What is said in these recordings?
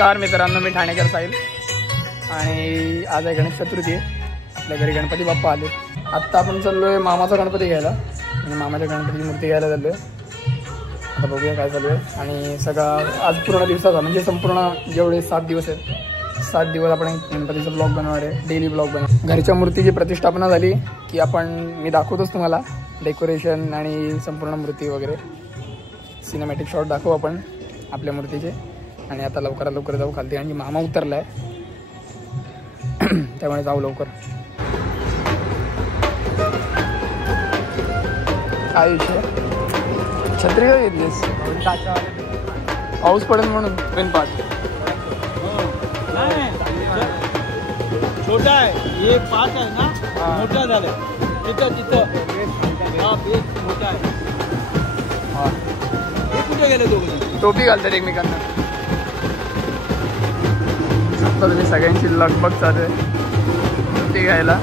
नमस्कार मित्रांनो, मी ठाणेकर साहिल आणि आज आहे गणेश चतुर्थी. आपल्या घरी गणपती बाप्पा आले. आत्ता आपण चाललोय मामाचा गणपती घ्यायला आणि मामाच्या गणपतीची मूर्ती घ्यायला चाललोय. आता बघूया काय चालू आहे. आणि सगळा आज पूर्ण दिवसाचा म्हणजे संपूर्ण जेवढे 7 दिवस आहेत 7 दिवस आपण गणपतीचा ब्लॉग बनवणार आहे. डेली ब्लॉग बनवणार. घरच्या मूर्तीची प्रतिष्ठापना झाली की मी दाखवतोच तुम्हाला डेकोरेशन आणि संपूर्ण मूर्ती वगैरे. सिनेमॅटिक शॉट दाखवू आपण आपल्या मूर्तीचे. आणि आता लवकरात लवकर जाऊ खालती आणि मामा उतरलाय त्यामुळे जाऊ लवकर. काय विषय छत्री का घेतलीस? पाऊस पडेल म्हणून ट्रेन पाठ छोटा आहे. ये पाच आहे ना, मोठा झालाय. तिथं मोठा आहे. हे कुठे गेले दोघं? टोपी घालतात एकमेकांना. आता तुम्ही सगळ्यांची लगबग चालू आहे ते घ्यायला.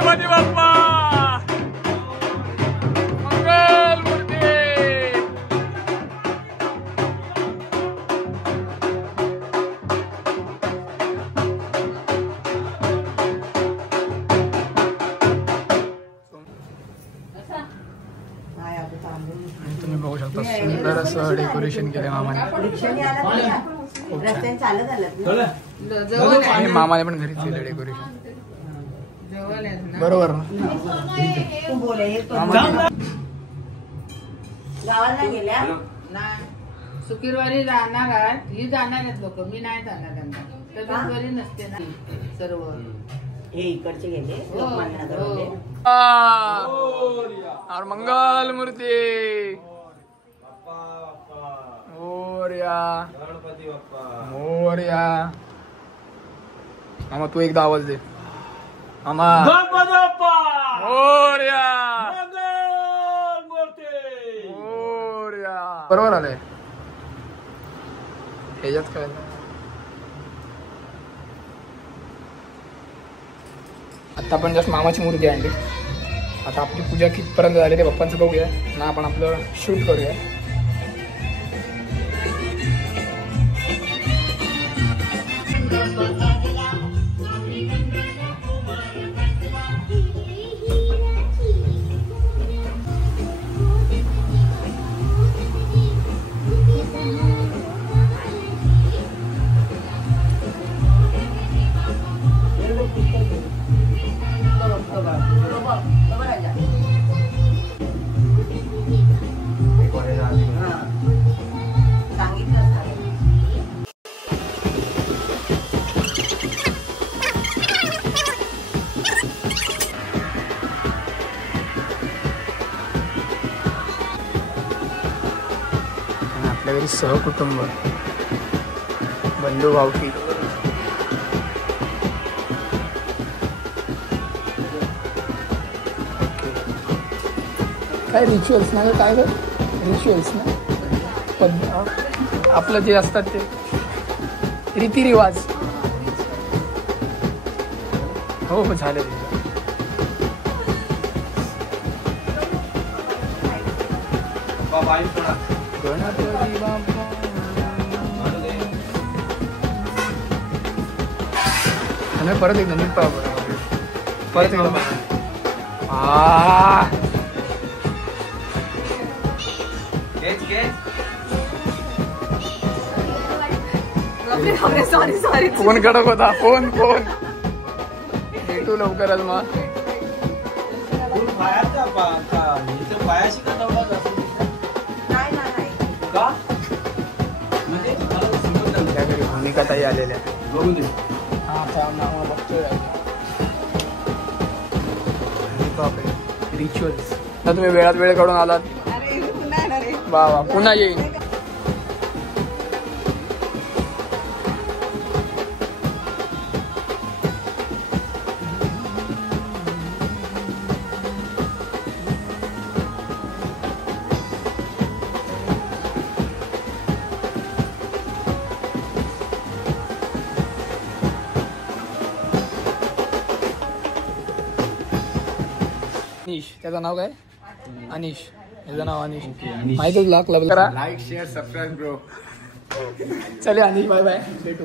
गणपती बाप्पा मंगल मूर्ती. तुम्ही बघू शकता सुंदर असं डेकोरेशन केलं मामाने. आणि मामाने पण घरीच केलं डेकोरेशन. बरोबर ना. गावाला गेल्या शुक्रवारी जाणार आहेत. ही जाणार आहेत लोक. मी नाही जाणार त्यांना. तर शुक्रवारी नसते ना सर्व. हे इकडचे गेले और मंगल मूर्ती मोरया मोरया. मामा तू एकदा आवाज दे. मामा गणपती बाप्पा मोरया मंगल मूर्ती. मोरया. बरोबर आलंय ह्याच्यात काय. आता आपण जस्ट मामाची मूर्ती आणली. आता आपली पूजा कितपर्यंत झाली ते पप्पांचं बघूया ना. आपण आपलं शूट करूया. आपल्या घरी सहकुटुंब बंधू भावकी. काय रिच्युअल्स ना काय रिच्युअल्स ना आपलं जे असतात ते रीतिरिवाज. हो हो झाले. गणपती बाप्पा परत एकदा नीट परत एकदा. फोन कडक होता. फोन भेटू लवकरच मग. त्या घरी भूमिका ताई आलेल्या. रिच्युअल्स. तुम्ही वेळात वेळ काढून आलात. वा वा. पुन्हा येईन. अनिश. त्याचं नाव काय. अनिश. याचं नाव अनिश. माहितीच लाख करा. Like share subscribe bro. चले अनिश बाय बाय. भेटू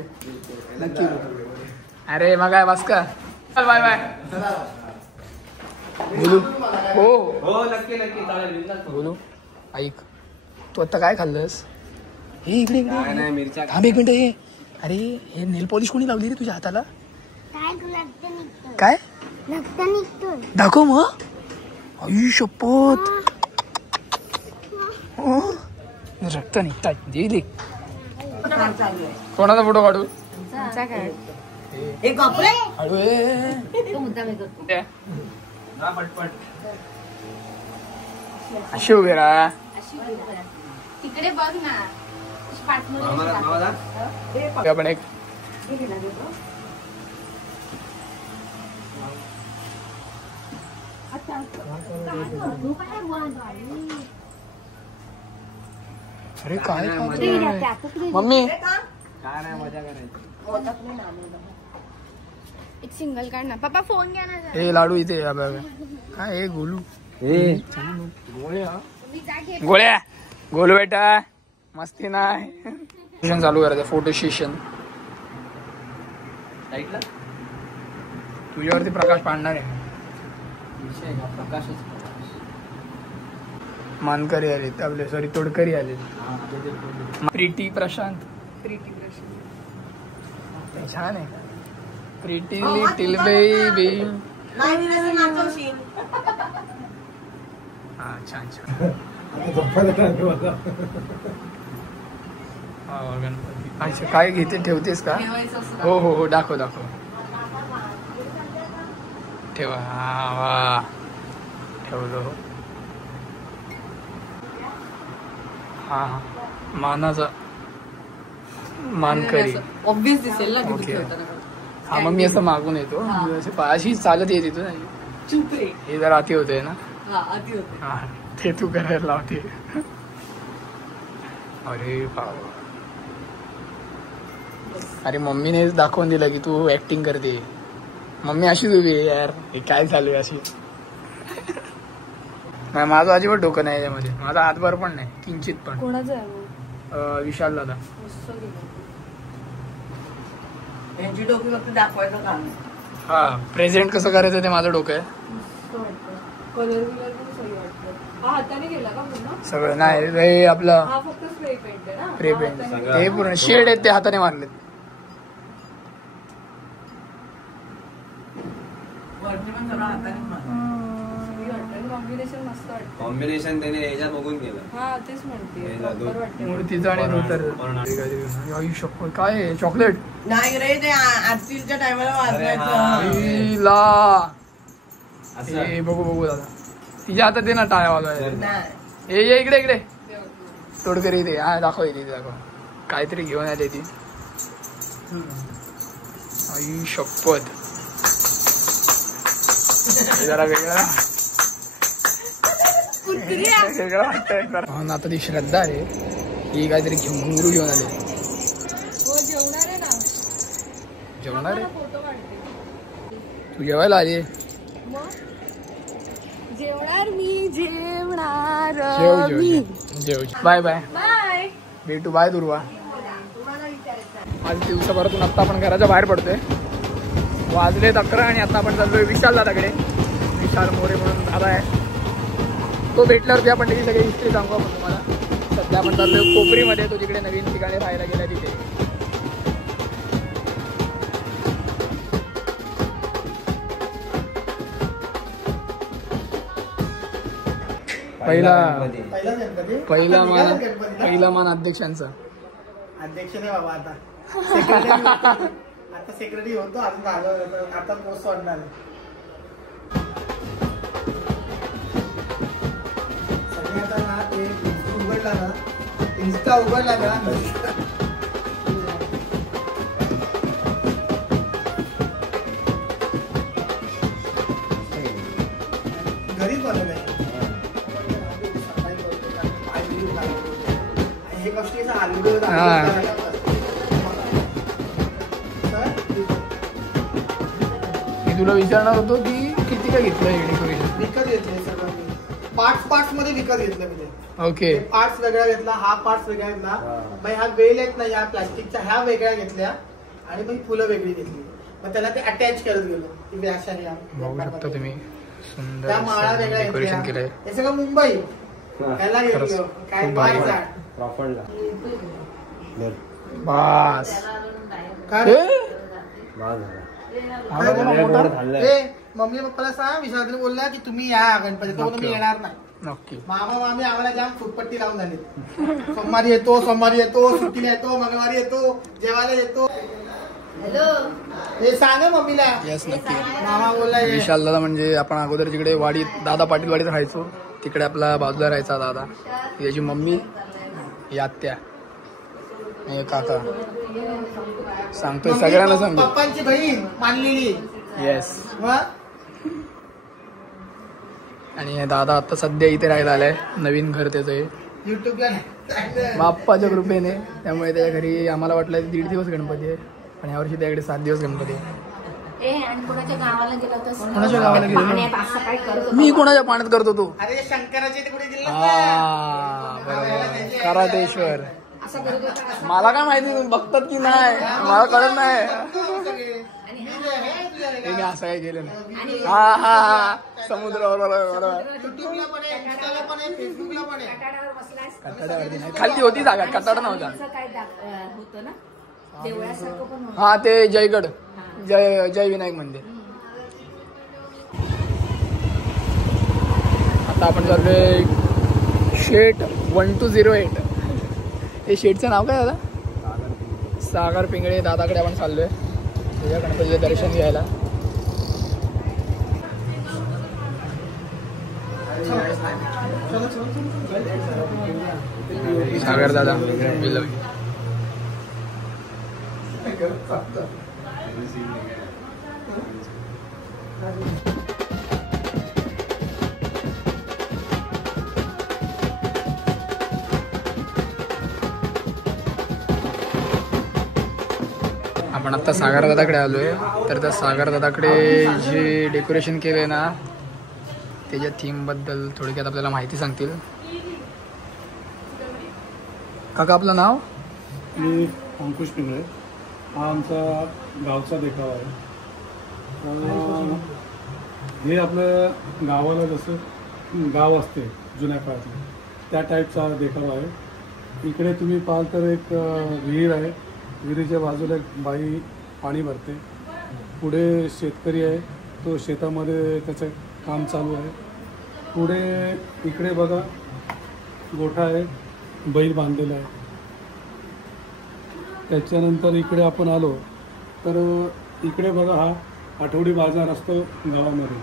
नक्की. अरे मग काय बस का. चल बाय बाय. बोलू हो हो नक्की नक्की चालेल. बोलू ऐक. तू आता काय खाल्लंस. हे इकडे इकडे मिरच्या. थांब एक मिनिट. हे अरे हे नेल पॉलिश कोणी लावली रे तुझ्या हाताला. काय दाखव मग. आई शपथ. रक्त निघताय. दे कोणाचा फोटो काढू. हळू अशी उभे राहा. तिकडे बघ ना. आपण एक अरे काय मम्मी काय नाही मजा करायची. एक सिंगल काढ ना. पप्पा फोन घ्या ना जरा. हे लाडू इथे या बघा. काय हे गोलू गोळ्या गोलू बेटा मस्ती नाही. सेशन चालू करायचं फोटो सेशन. तुझ्यावरती प्रकाश पाडणार आहे. मानकरी आले आपले सॉरी तोडकरी आले. प्रीती प्रशांत छान आहे. Preeti little baby. नाही दिलं नाचवशील. हा छान छान. गणपती अच्छा काय घेते ठेवतेस का? हो हो हो दाखव दाखव ठेवा. हा वा ठेवलो. हा हा मानाचा मानकरी ऑब्विस दिसेल ना. ओके. हा मग मी असं मागून येतो. अशी चालत येते तू नाही. चुप रे. हे जर आती होते ना. हा आधी होते. हा ते तू करायला लावते. अरे बाबा. अरे मम्मीने दाखवून दिलं की तू ऍक्टिंग करते. मम्मी अशीच उभी आहे यार. हे काय चालू आहे अशी. नाही माझं अजिबात डोकं नाही याच्यामध्ये. माझा हातभार पण नाही किंचित पण. कोणाचं आहे विशाल दादा. यांची डोकी फक्त दाखवायचं काम. हा प्रेझेंट कसं करायचं ते माझं डोकं आहे. कलर विलर पण सही वाटतं. हा हाताने गेला का पूर्ण? सगळं नाही हे आपलं हा फक्त स्प्रे पेंट आहे ना. प्रे पेंट ते पूर्ण शेड आहेत ते हाताने मारलेत. वरती पण सगळं हाताने मारलं. कॉम्बिनेशन मस्त वाटतं. कॉम्बिनेशन त्याने याच्यात बघून केलं. हा तेच म्हणते. प्रॉपर वाटतं. मूर्तीचं आणि धोतर. आई शप्पथ काय आहे? चॉकलेट नाही रे ते आरतीच्या टायमाला वाजवायचं. हे बघू बघू दादा. तिच्या हातात दे ना टाळ्या वाजवायला. नाही ये इकडे इकडे तोडकरी दे. हा दाखव इथे दाखव. काहीतरी घेऊन आले ती. आई शप्पथ. जरा वेगळा वेगळा वाटतंय. आता ती श्रद्धा आहे. ही काहीतरी घेऊन घुंगरू घेऊन आले. हो जेवणार आहे ना. जेवणार आहे? फोटो काढते. तू जेवायला आली? जेवणार मी. जेवणार जेव जेव जेव. Bye bye. बाय. भेटू. बाय दुर्वा. आज दिवसाभरातून आता आपण घराच्या बाहेर पडतोय. वाजले 11 आणि आता आपण चाललोय विशाल दादाकडे. विशाल मोरे म्हणून दादा आहे. तो भेटल्यावरती आपण त्याची सगळी हिस्ट्री सांगू आपण तुम्हाला. सध्या आपण चाललोय कोपरीमध्ये. तो तिकडे नवीन ठिकाणी राहायला गेला तिथे. पहिला मान अध्यक्षांचा. अध्यक्ष नाही बाबा आता. आता सेक्रेटरी होतो. अजून झालं आता पोस्ट वाढणार. सगळे आता ना ते उघडला ना. इन्स्टा उघडला ना. घरीच बनवलं आहे. हे गोष्टी मी तुला विचारणार होतो की किती काय घेतलं हे डेकोरेशन? विकत घेतले सगळं. पार्ट्स मध्ये विकत घेतलं मी ते. ओके. पार्ट्स वेगळा घेतला. हा पार्ट्स वेगळा घेतला. मग ह्या बेल आहेत ना या प्लास्टिकच्या ह्या वेगळ्या घेतल्या आणि मग फुलं वेगळी घेतली. मग त्याला ते अटॅच करत गेलो. ती अशा बघू शकता तुम्ही. सुंदर त्या माळा वेगळ्या डेकोरेशन केलंय. हे सगळं मुंबई. ह्याला गेलो काय भारी. बास. मम्मी पप्पाला सांग विशाल बोलला की तुम्ही या गणपती. तो तुम्ही येणार नाही. नक्की. मामा मामी आम्हाला जाम फुटपट्टी लावून झाली. सोमवारी येतो सुट्टीला येतो मंगळवारी येतो जेवायला येतो. हे सांगा मम्मीला. येस नक्की. मामा बोलला विशाल दादा म्हणजे आपण अगोदर जिकडे वाडीत दादा पाटील वाडीत राहायचो तिकडे आपला बाजूला राहायचा दादा. याची मम्मी ही आत्या हे काका. सांगतोय सगळ्यांना सांगतो. पप्पांची बहीण मानलेली. येस. आणि हे दादा आता सध्या इथे राहायला आलाय. नवीन घर त्याचं आहे युट्यूबला बाप्पाच्या कृपेने. त्यामुळे त्याच्या घरी आम्हाला वाटलं 1.5 दिवस गणपती आहे पण यावर्षी त्याकडे 7 दिवस गणपती आहे. कोणाच्या गावाला गेला तर कोणाच्या गावाला गेलो असं काय करत मी कोणाच्या पाण्यात करतो तू अरे शंकराचे तिकडे गेले कराटेश्वर असं करत होता मला काय माहिती तुम्ही बघतात की नाही मला कळत नाही मी असं काय केलं नाही हा समुद्र बरोबर युट्यूबला पण आहे, इंस्टाला पण आहे, फेसबुकला पण आहे. कटाडावर बसलास कटाड्यावरती नाही खाली होती जागा कटाडा नव्हता काय होतं ना देवळासारखं पण होतं. हा ते जयगड जय विनायक मंदिर. आता आपण चाललोय शेट 1208. हे शेटचं नाव काय दादा? सागर पिंगळे दादाकडे आपण चाललोय तुझ्या गणपतीचं दर्शन घ्यायला. सागर दादा आपण आता सागर दादाकडे आलोय. तर त्या सागर दादाकडे जे डेकोरेशन केलंय ना त्याच्या थीम बद्दल थोडक्यात आपल्याला माहिती सांगतील. काका आपलं नाव? मी अंकुश पिंगळे. हा आमचा गावचा देखावा आहे. हे आपल्या गावाला जसं गाव असते जुन्या काळातलं त्या टाईपचा देखावा आहे. इकडे तुम्ही पाहाल तर एक विहीर आहे. विहिरीच्या बाजूला एक बाई पाणी भरते. पुढे शेतकरी आहे, तो शेतामध्ये त्याचं काम चालू आहे. पुढे इकडे बघा गोठा आहे, बैल बांधलेला आहे. त्याच्यानंतर इकडे आपण आलो तर इकडे बघा हा आठवडी बाजार असतो गावामध्ये.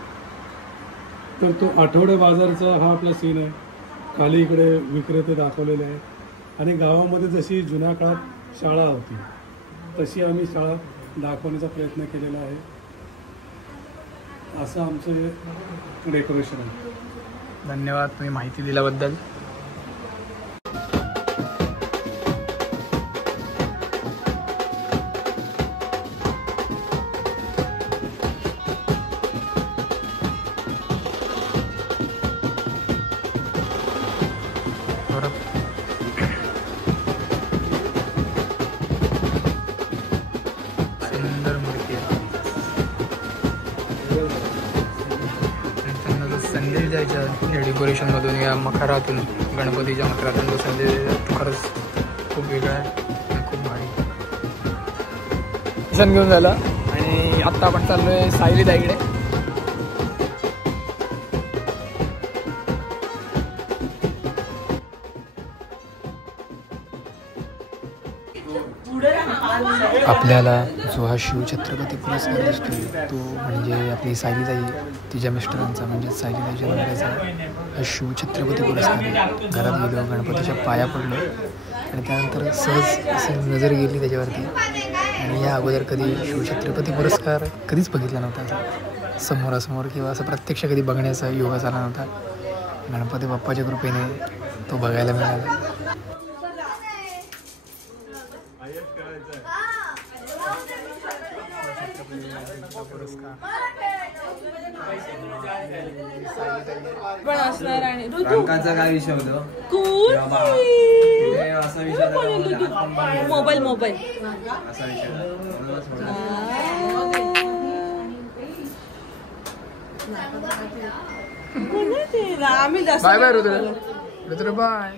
तर तो आठवडे बाजारचा हा आपला सीन आहे. खाली इकडे विक्रेते दाखवलेले आहे. आणि गावामध्ये जशी जुन्या काळात शाळा होती तशी आम्ही शाळा दाखवण्याचा प्रयत्न केलेला आहे. असं आमचं डेकोरेशन आहे. धन्यवाद तुम्ही माहिती दिल्याबद्दल. सुंदर मूर्ती आहे. त्यांना जो संदेश द्यायचा या डेकोरेशनमधून या मखरातून गणपतीच्या मखरातून जो संदेश द्यायचा खरंच खूप वेगळा आहे आणि खूप भारी. दर्शन घेऊन झालं आणि आत्ता आपण चाललोय सायली ताईकडे. आपल्याला जो हा शिवछत्रपती पुरस्कार दिसतोय तो म्हणजे आपली सायलीताई तिच्या मिस्टरांचा म्हणजे सायलीताईच्या नवऱ्याचा हा शिवछत्रपती पुरस्कार आहे. घरात गेलो गणपतीच्या पाया पडलो आणि त्यानंतर सहज असं नजर गेली त्याच्यावरती. आणि या अगोदर कधी शिवछत्रपती पुरस्कार कधीच बघितला नव्हता समोरासमोर किंवा असं प्रत्यक्ष कधी बघण्याचा योग झाला नव्हता. गणपती बाप्पाच्या कृपेने तो बघायला मिळाला. पण असणार आणि रंगाचा काय विषय होतो? असा विषय मोबाईल असा विषय आम्ही जास्त बाय बाय रुद्र बाय.